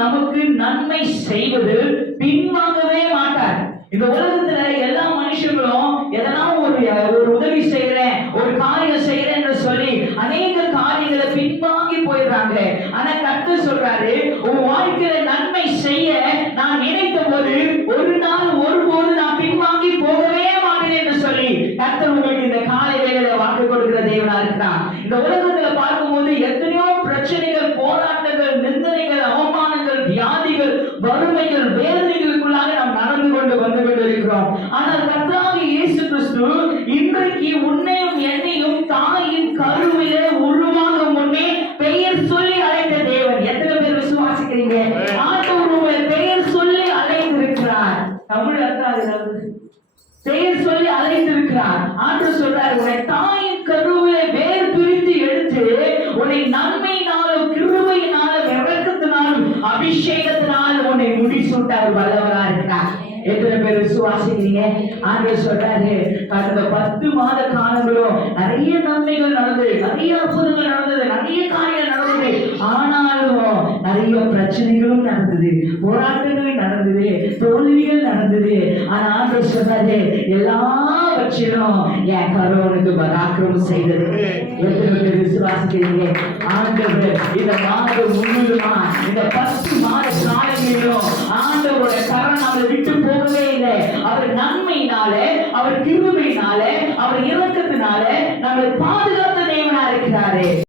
நமக்கு நன்மை செய்வது பின்வாங்கவே மாட்டார். இந்த உலகத்துல எல்லா மனுஷங்களும் எதனா ஒரு உதவி செய்யறேன், ஒரு காரியம் செய்யறேன் என்று சொல்லி அநேக காரியங்களை பின்வாங்கி போயிடுறாங்க. ஆனா கர்த்தர் சொல்றாரு, உன் வாழ்க்கையில நன்மை செய்ய நான் நினைத்த போது ஒரு நாள் ஒருபோது நான் பின்வாங்கி போகவே மாட்டேன் என்று சொல்லி கர்த்தர் உங்களுக்கு இந்த காலை வேளையில வாக்கு கொடுக்கிற தேவனா இருக்கிறார். இந்த உலகத்துல பார்க்கும்போது எத்தனையோ பிரச்சனைகள், போராட்டங்கள், நிந்தனைகள், அவமானங்கள், வியாதிகள், வறுமைகள், வேதனைகளுக்குள்ளாக நாம் நடந்து கொண்டு வந்து கொண்டிருக்கிறோம். ஆனால் கர்த்தராகிய இயேசு கிறிஸ்து இன்றைக்கு உன்னையும் என்னையும் தாயின் கருவிலே உருவாகும் முன்னே பெயர் சொல்லி அழைத்த தேவன். எத்தனை பேர் விசுவாசிக்கிறீங்க? ஆண்டவர் உங்களை பெயர் சொல்லி அழைத்திருக்கிறார். தமிழ் அர்த்தம் பெயர் சொல்லி அழைத்திருக்கிறார். ஆண்டவர் சொல்றார், உன்னை தாயின் கருவிலே வேர் பிரித்து எடுத்து உன்னை நன்மையினாலும் கிருபையினாலும் இரக்கத்தினாலும் அபிஷேகத்தினாலும் உன்னை முடிசூட்டார் வல்லவரா இருக்கிறார். எத்தனை பேர் விசுவாசிக்கிறீங்க? ஆண்டவர் சொல்றாரு, கடந்த 10 மாத காலங்களும் நிறைய நன்மைகள் நடந்தது, நிறைய அற்புதங்கள் நடந்தது, நிறைய காரியங்கள் நடந்தது. ஆனாலும் நிறைய பிரச்சனைகளும் நடந்தது, போராட்டங்களும் நடந்தது, தோல்விகள் நடந்தது. ஆனா ஆண்டவர் சொல்றாரு, எல்லாவற்றிலும் என் கரோனுக்கு பராக்கிரமம் செய்தது. எத்தனை பேர் விசுவாசிக்கிறீங்க? ஆண்டவர் இந்த மாதம் முழுவதுமா, இந்த 10 மாத காலங்களிலும் ஆண்டவரோட கரம் நம்மளை விட்டு போகவே இல்லை. அவர் நன்மையினால, அவர் கிருபையினால, அவர் இரக்கத்தினால நம்மளை பாதுகாத்த தேவனா இருக்கிறாரு.